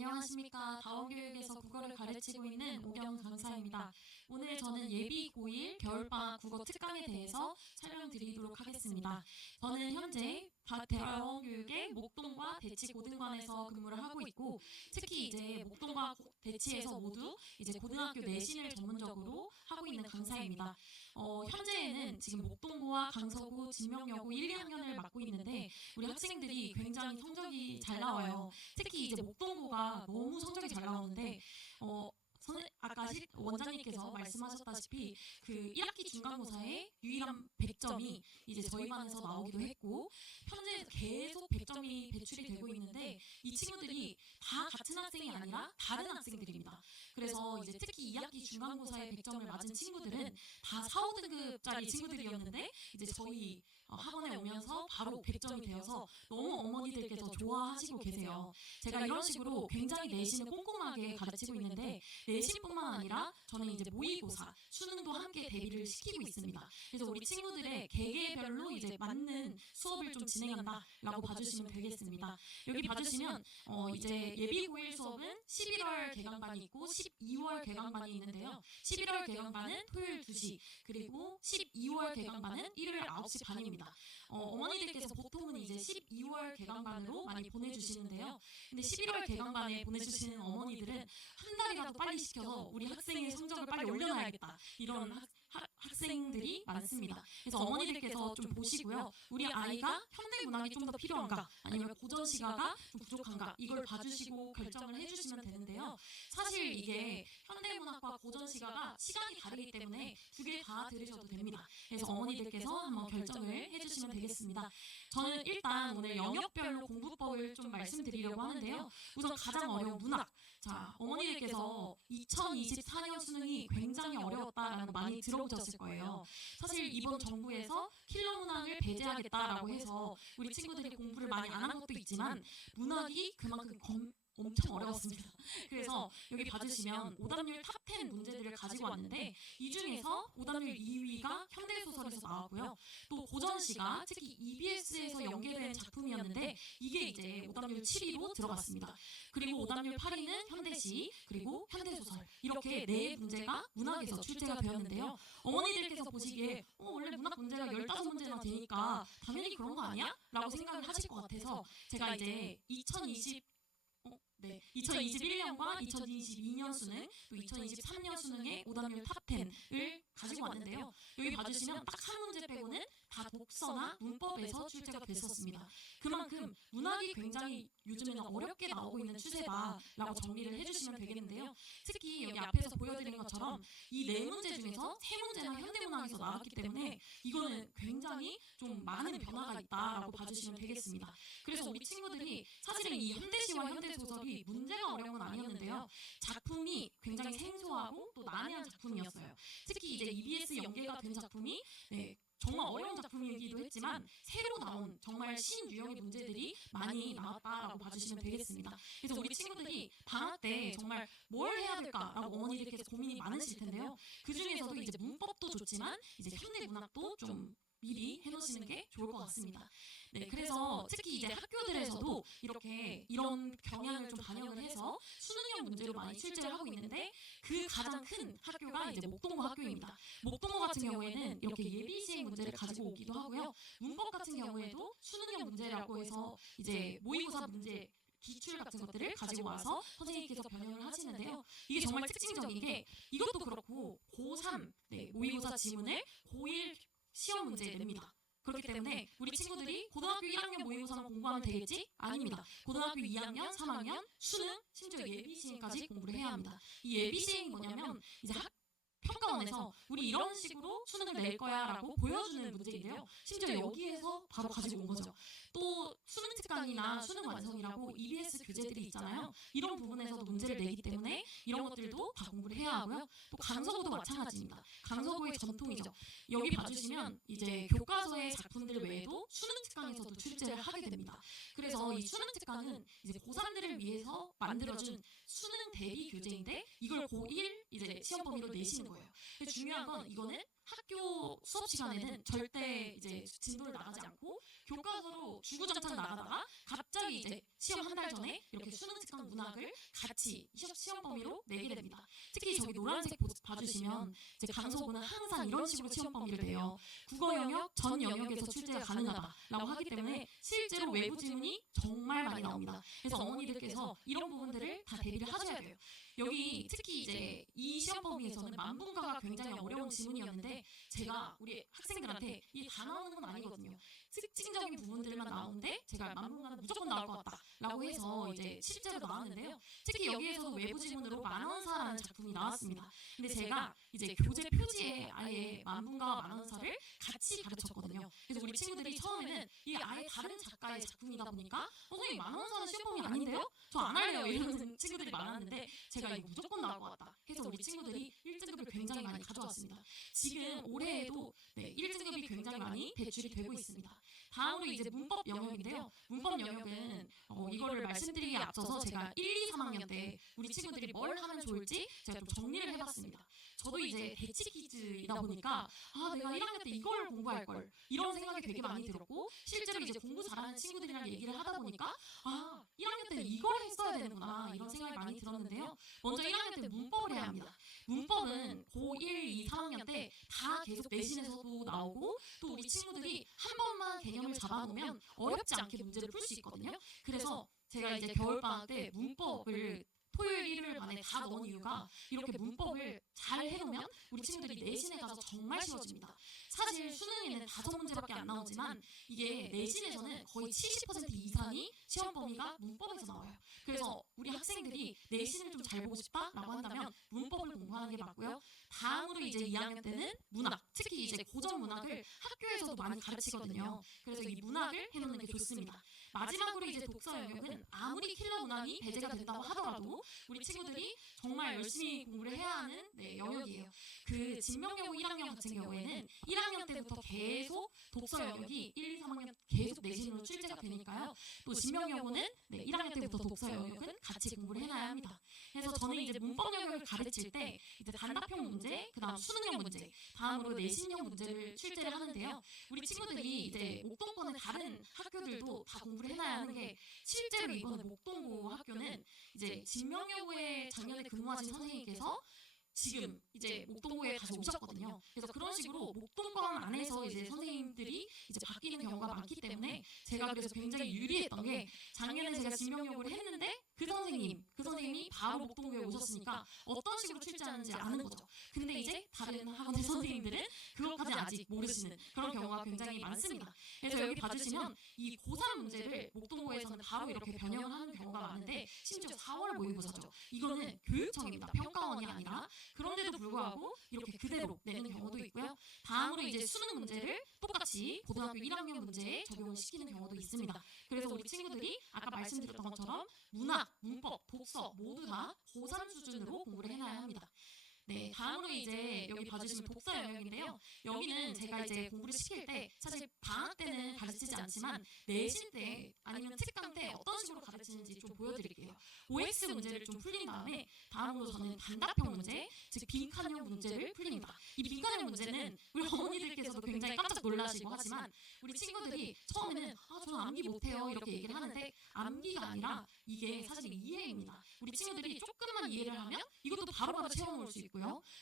안녕하십니까. 다원교육에서 국어를 가르치고 있는 오경 강사입니다. 오늘 저는 예비 고1 겨울방학 국어 특강에 대해서 설명드리도록 하겠습니다. 저는 현재 다원교육의 목동과 대치 고등관에서 근무를 하고 있고, 특히 이제 목동과 대치에서 모두 이제 고등학교 내신을 전문적으로 하고 있는 강사입니다. 현재에는 지금 목동고와 강서구, 진명여고 1, 2학년을 맡고 있는데 우리 학생들이 굉장히 성적이 잘 나와요. 특히 이제 목동고가 너무 성적이 잘 나오는데 아까 원장님께서 말씀하셨다시피 그 1학기 중간고사에 유일한 100점이 이제 저희 반에서 나오기도 했고, 현재 계속 100점이 배출이 되고 있는데 이 친구들이 다 같은 학생이 아니라 다른 학생들입니다. 그래서 이제 특히 2학기 중간고사에 100점을 맞은 친구들은 다 4, 5등급짜리 친구들이었는데 이제 저희 학원에 오면서 바로 100점이 되어서 너무 어머니들께서 좋아하시고 계세요. 제가 이런 식으로 굉장히 내신을 꼼꼼하게 가르치고 있는데 내신뿐만 아니라 저는 이제 모의고사, 수능도 함께 대비를 시키고 있습니다. 그래서 우리 친구들의 개개별로 이제 맞는 수업을 좀 진행한다라고 봐주시면 되겠습니다. 여기 봐주시면 이제 예비 고1 수업은 11월 개강반이 있고 12월 개강반이 있는데요. 11월 개강반은 토요일 2시, 그리고 12월 개강반은 일요일 9시 반입니다. 어머니들께서 보통은 이제 12월 개강반으로 많이 보내주시는데요. 근데 11월 개강반에 보내주시는 어머니들은 한 달이라도 빨리 시켜서 우리 학생의 성적을 빨리 올려놔야겠다, 이런 학생들이 많습니다. 그래서 어머니들께서 좀 보시고요. 우리 아이가 현대문학이 좀 더 필요한가, 아니면 고전시가가 좀 부족한가, 이걸 봐주시고 결정을 해주시면 되는데요. 사실 이게 현대문학과 고전시가가 시간이 다르기 때문에 두 개 다 들으셔도 됩니다. 그래서 어머니들께서 한번 결정을 해주시면 되겠습니다. 저는 일단 오늘 영역별로 공부법을 좀 말씀드리려고 하는데요. 우선 가장 어려운 문학. 자, 어머니들께서 2024년 수능이 굉장히 어려웠다라는 거 많이 들어보셨을 거예요. 사실 이번 정부에서 킬러 문학을 배제하겠다라고 해서 우리 친구들이 공부를 많이 안 한 것도 있지만 문학이 그만큼 엄청 어려웠습니다. 그래서 여기 봐주시면 오답률 탑 10 문제들을 가지고 왔는데 이 중에서 오답률 2위가 현대소설에서 나왔고요. 또 고전시가 특히 EBS에서 연계된 작품이었는데 이게 이제 오답률 7위로 들어갔습니다. 그리고 오답률 8위는 현대시, 그리고 현대소설, 이렇게 네 문제가 문학에서 출제가 되었는데요. 어머니들께서 보시기에 원래 문학 문제가 15문제나 되니까 당연히 그런 거 아니야? 라고 생각을 하실 것 같아서 제가 이제 2021년과 2022년 수능, 또 2023년 수능의 오답률 탑 10을 가지고 왔는데요. 여기 봐주시면 딱 한 문제 빼고는 다 독서나 문법에서 출제가 됐었습니다. 그만큼 문학이 굉장히 요즘에는 어렵게 나오고 있는 추세다라고 정리를 해주시면 되겠는데요. 특히 여기 앞에서 보여드린 것처럼 이 네 문제 중에서 세 문제나 현대문학에서 나왔기 때문에 이거는 굉장히 좀 많은 변화가 있다라고 봐주시면 되겠습니다. 그래서 우리 친구들이 사실은 이 현대시와 현대소설이 문제가 어려운 건 아니었는데요. 작품이 굉장히 생소하고 또 난해한 작품이었어요. 특히 이제 EBS 연계가 된 작품이 정말 어려운 작품이기도 했지만 새로 나온 정말 신유형의 문제들이 많이 나왔다라고 봐주시면 되겠습니다. 그래서 우리 친구들이 방학 때 정말 뭘 해야 될까라고 어머니들께서 고민이 많으실 텐데요. 그 중에서도 이제 문법도 좋지만 이제 현대문학도 좀 미리 해놓으시는 게 좋을 것 같습니다. 그래서 특히 이제 학교들에서도 이렇게 이런 경향을 좀 반영을 해서 수능형 문제로 많이 출제를 하고 있는데 그 가장 큰 학교가 이제 목동고 학교입니다. 목동고 같은 경우에는 이렇게 예비 시행 문제를 가지고 오기도 하고요. 문법 같은 경우에도 수능형 문제라고 해서 이제 모의고사 문제 기출 같은 것들을 가지고 와서 선생님께서 변형을 하시는데요. 이게 정말 특징적인 게 이것도 그렇고 고3 모의고사 지문을 고1 시험 문제에 냅니다. 그렇기 때문에 우리 친구들이 고등학교 1학년 모의고사만 공부하면 되겠지? 아닙니다. 고등학교 2학년, 3학년, 수능, 심지어 예비시행까지 공부를 해야 합니다. 이 예비시행이 뭐냐면 이제 평가원에서 우리 이런 식으로 수능을 낼 거야 라고 보여주는 문제인데요. 심지어 여기에서 바로 가지고 온 거죠. 또 수능 특강이나 수능 완성이라고 EBS 교재들이 있잖아요. 이런 부분에서도 문제를 내기 때문에 이런 것들도 다 공부를 해야 하고요. 또 강서구도 마찬가지입니다. 강서구의 전통이죠. 여기 봐주시면 이제 교과서의 작품들 외에도 수능 특강에서도 출제를 하게 됩니다. 그래서 이 수능 특강은 이제 고3들을 위해서 만들어준 수능 대비 교재인데 이걸 고1 이제 시험 범위로 내시는 거예요. 근데 중요한 건 이거는 학교 수업 시간에는 절대 이제 진도를 나가지 않고 교과서로 주구장창 나가다가 갑자기 이제 시험 한 달 전에 이렇게 수능 특강 문학을 같이 시험 범위로 내게 됩니다. 특히 저기 노란색 봐주시면 이제 강서구는 항상 이런 식으로 시험 범위를 내요. 국어 영역 전 영역에서 출제가 가능하다라고 하기 때문에 실제로 외부 지문이 정말 많이 나옵니다. 그래서 어머니들께서 이런 부분들을 다 대비를 하셔야 돼요. 여기 특히 이제 이 시험 범위에서는 만분가가 굉장히 어려운 지문이었는데 제가 우리 학생들한테 이게 다 나오는 건 아니거든요. 특징적인 부분들만 나오는데 제가 만분가는 무조건 나올 것 같다라고 해서 이제 실제로 나왔는데요. 특히 여기에서도 외부 지문으로 만원사라는 작품이 나왔습니다. 근데 제가 이제 교재 표지에 아예 만분가와 만원사를 같이 가르쳤거든요. 그래서 우리 친구들이 처음에는 이게 아예 다른 작가의 작품이다 보니까 선생님 만원사는 시험 범위 아닌데요? 저 안 할래요 이러는 친구들이 많았는데 제가 이거 무조건 나올 것 같다 해서 우리 친구들이 1등급을 굉장히 많이 가져왔습니다. 지금 올해에도 1등급이 굉장히 많이 배출이 되고 있습니다. 다음으로 이제 문법 영역인데요. 문법 영역은 이거를 말씀드리기에 앞서서 제가 1, 2, 3학년 때 우리 친구들이 뭘 하면 좋을지 제가 좀 정리를 해봤습니다. 저도 이제 대치 퀴즈이다 보니까 내가 1학년 때 이걸 공부할 걸 이런 생각이 되게 많이 들었고 실제로 이제 공부 잘하는 친구들이랑 얘기를 하다 보니까 1학년 때는 이걸 했어야 되는구나 이런 생각이 많이 들었는데요. 먼저 1학년 때 문법을 해야 합니다. 문법은 고1, 2, 3학년 때 다 계속 내신에서도 나오고 또 우리 친구들이 한 번만 개념을 잡아놓으면 어렵지 않게 문제를 풀 수 있거든요. 그래서 제가 이제 겨울방학 때 문법을 토요일, 일요일 만에 다 넣은 이유가 이렇게 문법을 잘 해놓으면 우리 친구들이 내신에 가서 정말 쉬워집니다. 사실 수능에는 5문제밖에 안 나오지만 이게 내신에서는 거의 70% 이상이 시험 범위가 문법에서 나와요. 그래서 우리 학생들이 내신을 좀 잘 보고 싶다라고 한다면 문법을 공부하는 게 맞고요. 다음으로 이제 2학년 때는 문학, 특히 이제 고전 문학을 학교에서도 많이 가르치거든요. 그래서 이 문학을 해놓는 게 좋습니다. 마지막으로 이제 독서 영역은 아무리 킬러 문학이 배제가 된다고 하더라도 우리 친구들이 정말 열심히 공부를 해야 하는 영역이에요. 그 진명여고 1학년 같은 경우에는 1학년 때부터 계속 독서 영역이 1, 2, 3학년 계속 내신으로 출제가 되니까요. 또 진명여고는 1학년 때부터 독서 영역은 같이 공부를 해놔야 합니다. 그래서 저는 이제 문법 영역을 가르칠 때 이제 단답형 문제, 그다음 수능형 문제, 다음으로 내신형 문제를 출제를 하는데요. 우리 친구들이 이제 목동권의 다른 학교들도 다 공부를 해놔야 하는 게 실제로 이번에 목동고 학교는 이제 진명여고에 작년에 근무하신 선생님께서 지금 이제 목동고에 다시 오셨거든요. 그래서 그런 식으로 목동권 안에서 이제 선생님들이 이제 바뀌는 경우가 많기 때문에 제가 그래서 굉장히 유리했던 게 작년에 제가 진명여고를 했는데 그 선생님이 바로 목동고에 오셨으니까 어떤 식으로 출제하는지 아는 거죠. 근데 이제 다른 학원의 선생님들은 그것까지 아직 모르시는 그런 경우가 굉장히 많습니다. 그래서 여기 봐주시면 이 고3 문제를 목동고에서는 바로 이렇게 변형을 하는 경우가 많은데 심지어 4월 모의고사죠. 이거는 교육청입니다. 평가원이 아니라. 그런데도 불구하고 이렇게 그대로 내는 경우도 있고요. 다음으로 이제 수능 문제를 똑같이 고등학교 1학년 문제에 적용을 시키는 경우도 있습니다. 그래서 우리 친구들이 아까 말씀드렸던 것처럼 문학, 문법, 독서 모두 다 고3 수준으로 공부를 해놔야 합니다. 다음으로 이제 여기 봐주시면 독서 영역인데요. 여기는 제가 이제 공부를 시킬 때 사실 방학 때는 가르치지 않지만 내신 때 아니면 특강 때 어떤 식으로 가르치는지 좀 보여드릴게요. OX 문제를 좀 풀린 다음에 다음으로 저는 단답형 문제, 즉 빈칸형 문제를 풀립니다. 이 빈칸형 문제는 우리 어머니들께서도 굉장히 깜짝 놀라시고 하지만 우리 친구들이 처음에는 저는 암기 못해요 이렇게 얘기를 하는데 암기가 아니라 이게 사실 이해입니다. 우리 친구들이 조금만 이해를 하면 이것도 바로바로 채워놓을 수 있고요.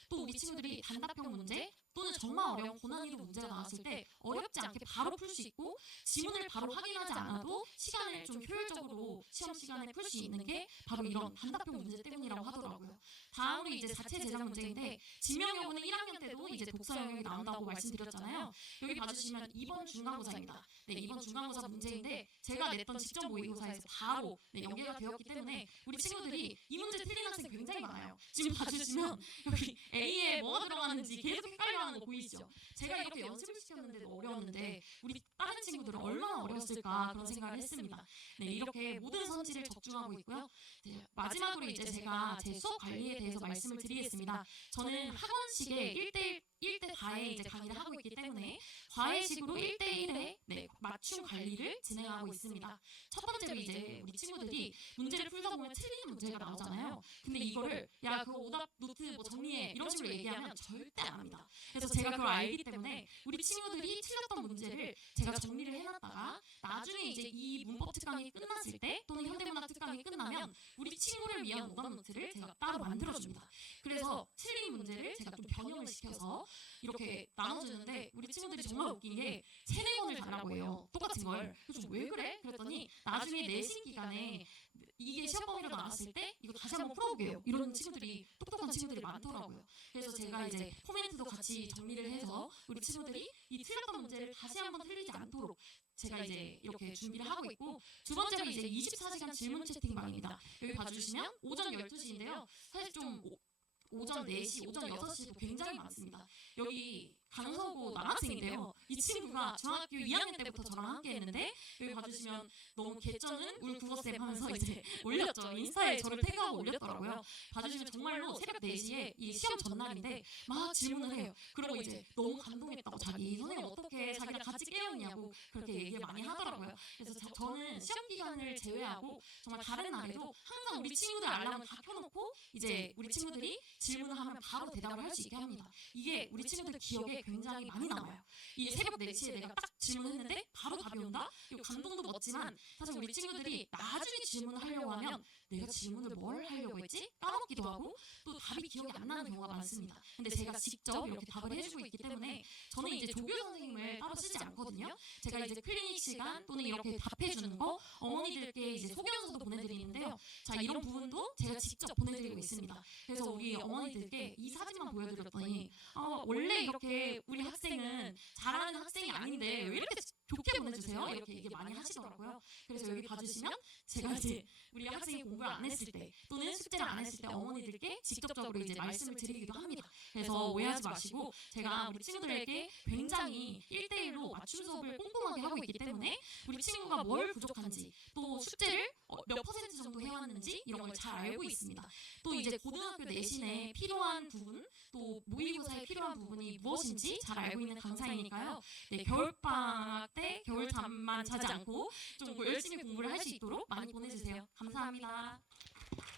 또 우리 친구들이 단답형 문제 또는 정말 어려운 고난이도 문제가 나왔을 때 어렵지 않게 바로 풀 수 있고 지문을 바로 확인하지 않아도 시간을 좀 효율적으로 시험 시간에 풀 수 있는 게 바로 이런 단답형 문제 때문이라고 하더라고요. 다음으로 이제 자체 제작 문제인데 진명여고는 1학년 때도 이제 독서 영역이 나온다고 말씀드렸잖아요. 여기 봐주시면 2번 중간고사입니다. 이번 중간고사 문제인데 제가 냈던 직접 모의고사에서 바로 연계가 되었기 때문에 우리 친구들이 이 문제 틀린 학생 굉장히 많아요. 지금 봐주시면 여기 A에 뭐가 들어가는지 계속 헷갈려하는 거 보이시죠? 제가 이렇게 연습을 시켰는데도 어려웠는데 우리 다른 친구들은 얼마나 어려웠을까 그런 생각을 했습니다. 이렇게 모든 선지를 적중하고 있고요. 마지막으로 이제 제가 제 수업 관리에 대해서 말씀을 드리겠습니다. 저는 학원식의 1대 과외 이제 강의를 하고 있기 때문에 과외식으로 1대1의 맞춤 관리를 진행하고 있습니다. 첫 번째로 이제 우리 친구들이 문제를 풀다 하다 보면 틀리는 문제가 나오잖아요. 근데 이거를 야 그거 오답 노트 뭐 정리해 이런 식으로 얘기하면 절대 안 합니다. 그래서 제가 그걸 알기 때문에 우리 친구들이 틀렸던 문제를 제가 정리를 해놨다가 나중에 이제 이 문법 특강이 끝났을 때 또는 현대문학 특강이 끝나면 우리 친구를 위한 오답 노트를 제가 따로 만들어줍니다. 그래서 틀린 문제를 제가 좀 변형을 시켜서 이렇게 나눠주는데 우리 친구들이 정말 웃긴 게 3-4권을 달라고 해요. 똑같은 걸. 그래서 왜 그래? 그랬더니 나중에 내신 기간에 이게 시험 범위로 나왔을 때 이거 다시 한번 풀어보게요. 이런 친구들이 똑똑한 친구들이 많더라고요. 그래서 제가 이제 코멘트도 같이 정리를 해서 우리 친구들이 이 틀렸던 문제를 다시 한번 틀리지 않도록 제가 이제 이렇게 준비를 하고 있고, 두 번째로 이제 24시간 질문 채팅방입니다. 여기 봐주시면 오전 12시인데요. 사실 좀 오전 4시, 오전 6시도 굉장히 많습니다. 여기 강서고 남학생인데요. 이 친구가 중학교 2학년 때부터 저랑 함께 했는데 여기 봐주시면 너무 개쩌는 울 국어쌤 하면서 이제 올렸죠. 인스타에 저를 태그하고 올렸더라고요. 봐주시면 정말로 새벽 4시에 이 시험 전날인데 막 질문을 해요. 그리고 이제 너무 감동했다고 자기 선생님 어떻게 자기랑 같이 깨웠냐고 그렇게 얘기를 많이 하더라고요. 그래서 저는 시험 기간을 제외하고 정말 다른 날에도 항상 우리 친구들 알람을 다 켜놓고 이제 우리 친구들이 질문을 하면 바로 대답을 할 수 있게 합니다. 이게 우리 친구들 기억에 굉장히 많이 남아요. 이 새벽 4시에 내가 딱 질문했는데 바로 답이 온다? 이거 감동도 멋지만 사실 우리 친구들이 나중에 질문을 하려고 하면 내가 질문을 뭘 하려고 했지? 까먹기도 하고 또 답이 기억이 안 나는 경우가 많습니다. 근데 제가 직접 이렇게 답을 해주고 있기 때문에 저는 이제 조교 선생님을 따로 쓰지 않거든요. 제가 이제 클리닉 시간 또는 이렇게 답해주는 거 어머니들께 이제 소견서도 보내드리는데요. 자, 이런 부분도 제가 직접 보내드리고 있습니다. 그래서 우리 어머니들께 이 사진만 보여드렸더니 원래 이렇게 우리 학생은 잘하는 학생이 아닌데 왜 이렇게 좋게 보내주세요? 이렇게 얘기 많이 하시더라고요. 그래서 여기 봐주시면 제가 이제 우리 학생이 공부를 안 했을 때 또는 숙제를 안 했을 때 어머니들께 직접적으로 이제 말씀을 드리기도 합니다. 그래서 오해하지 마시고 제가 우리 친구들에게 굉장히 1대1로 맞춤 수업을 꼼꼼하게 하고 있기 때문에 우리 친구가 뭘 부족한지 또 숙제를 몇 퍼센트 정도 해왔는지 이런 걸 잘 알고 있습니다. 또 이제 고등학교 내신에 필요한 부분 또 모의고사에 필요한 부분이 무엇인지 잘 알고 있는 강사이니까요. 네, 겨울방학 때 겨울잠만 자지 않고 좀 열심히 공부를 할 수 있도록 많이 보내주세요. 감사합니다.